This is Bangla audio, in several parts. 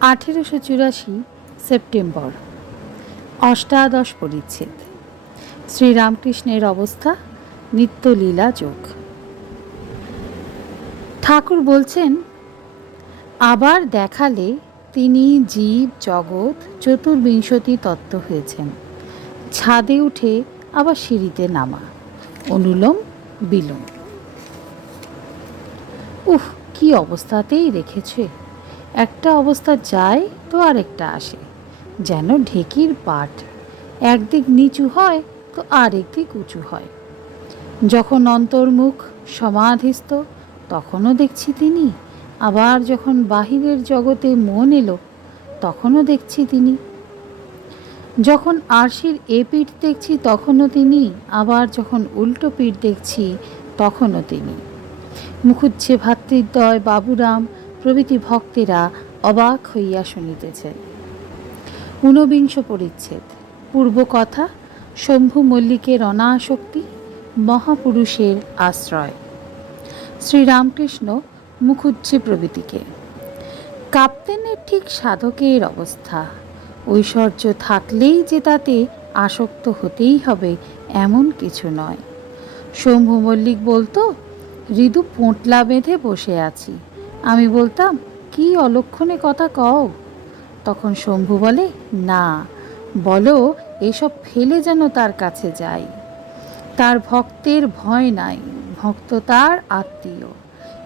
আঠেরোশো চুরাশি সেপ্টেম্বর। অষ্টাদশ পরিচ্ছেদ। শ্রীরামকৃষ্ণের অবস্থা, নিত্যলীলা যোগ। ঠাকুর বলছেন, আবার দেখালে তিনি জীব, জগৎ, চতুর্বিংশতি তত্ত্ব হয়েছেন। ছাদে উঠে আবার সিঁড়িতে নামা। অনুলোম, বিলোম। উফ, কি অবস্থাতেই রেখেছে। একটা অবস্থা যায় তো আরেকটা আসে। যেন ঢেকির পাট একদিক নিচু হয় তো আরেক দিক উঁচু হয়। যখন অন্তর্মুখ সমাধিস্থ, তখনও দেখছি তিনি। আবার যখন বাহিরের জগতে মন এলো, তখনও দেখছি তিনি। যখন আরশির এ পিঠ দেখছি, তখনও তিনি। আবার যখন উল্টো পিঠ দেখছি, তখনও তিনি। মুখুজ্জে ভাতৃদ্বয় বাবুরাম প্রভৃতি ভক্তেরা অবাক হইয়া শুনিতেছেন ঊনবিংশ পরিচ্ছেদ। পূর্ব কথা শম্ভু মল্লিকের অনাসক্তি, মহাপুরুষের আশ্রয়। শ্রীরামকৃষ্ণ মুখুজ্জে প্রভৃতিকে। কাপ্তেনের ঠিক সাধকের অবস্থা। ঐশ্বর্য থাকলেই যে তাতে আসক্ত হতেই হবে এমন কিছু নয়। শম্ভু মল্লিক বলতো, হৃদু পোঁটলা বেঁধে বসে আছি। আমি বলতাম, কি অলক্ষণে কথা কও? তখন শম্ভু বলে, না, বলো, এসব ফেলে যেন তার কাছে যাই। তার ভক্তের ভয় নাই, ভক্ত তার আত্মীয়।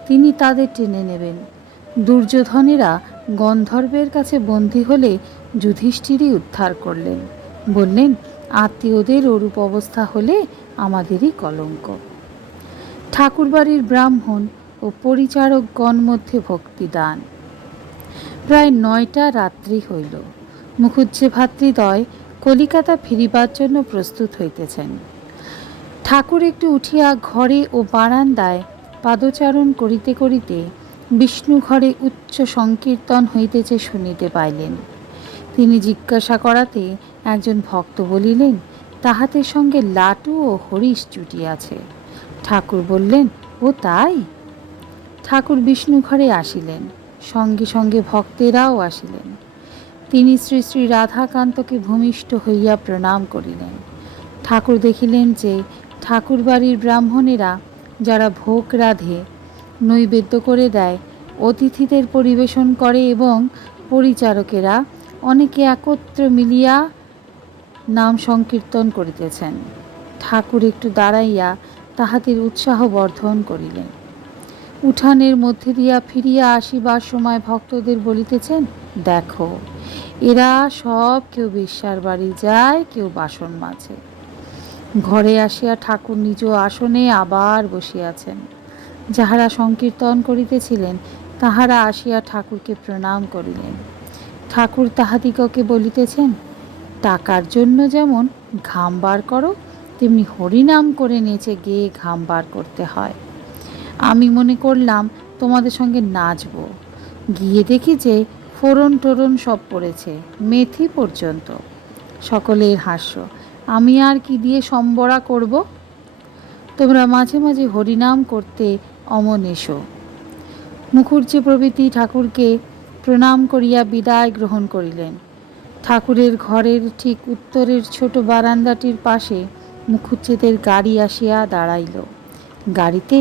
তিনি তাদের টেনে নেবেন। দুর্যোধনেরা গন্ধর্বের কাছে বন্দী হলে যুধিষ্ঠিরই উদ্ধার করলেন। বললেন, আত্মীয়দের ওরূপ অবস্থা হলে আমাদেরই কলঙ্ক। ঠাকুরবাড়ির ব্রাহ্মণ ও পরিচারকগণ মধ্যে ভক্তিদান। প্রায় নয়টা রাত্রি হইল। মুখুজ্জে ভাতৃদয় কলিকাতা ফিরিবার জন্য প্রস্তুত হইতেছেন। ঠাকুর একটু উঠিয়া ঘরে ও বারান্দায় পাদচারণ করিতে করিতে বিষ্ণু ঘরে উচ্চ সংকীর্তন হইতেছে শুনিতে পাইলেন। তিনি জিজ্ঞাসা করাতে একজন ভক্ত বলিলেন, তাহাদের সঙ্গে লাটু ও হরিশ জুটিয়াছে? ঠাকুর বললেন, ও তাই? ঠাকুর বিষ্ণু ঘরে আসিলেন, সঙ্গে সঙ্গে ভক্তেরাও আসিলেন। তিনি শ্রী শ্রী রাধাকান্তকে ভূমিষ্ঠ হইয়া প্রণাম করিলেন। ঠাকুর দেখিলেন যে ঠাকুর বাড়ির ব্রাহ্মণেরা যারা ভোগ রাধে, নৈবেদ্য করে দেয়, অতিথিদের পরিবেশন করে এবং পরিচারকেরা অনেকে একত্র মিলিয়া নাম সংকীর্তন করিতেছেন। ঠাকুর একটু দাঁড়াইয়া তাহাদের উৎসাহ বর্ধন করিলেন। উঠানের মধ্যে দিয়া ফিরিয়া আসিবার সময় ভক্তদের বলিতেছেন, দেখো, এরা সব কেউ বিশ্বার বাড়ি যায়, কেউ বাসন মাঝে ঘরে আসিয়া ঠাকুর নিজ আসনে আবার বসিয়াছেন। যাহারা সংকীর্তন করিতেছিলেন, তাহারা আসিয়া ঠাকুরকে প্রণাম করিলেন। ঠাকুর তাহাদিগকে বলিতেছেন, টাকার জন্য যেমন ঘাম বার করো, তেমনি হরিনাম করে নেচে গিয়ে ঘাম বার করতে হয়। আমি মনে করলাম তোমাদের সঙ্গে নাচব। গিয়ে দেখি যে ফোড়ন টোরন সব পড়েছে, মেথি পর্যন্ত। সকলের হাস্য, আমি আর কি দিয়ে সম্বরা করব? তোমরা মাঝে মাঝে হরিনাম করতে অমন এসো। মুখুজ্জে প্রভৃতি ঠাকুরকে প্রণাম করিয়া বিদায় গ্রহণ করিলেন। ঠাকুরের ঘরের ঠিক উত্তরের ছোট বারান্দাটির পাশে মুখুজ্জেদের গাড়ি আসিয়া দাঁড়াইল। গাড়িতে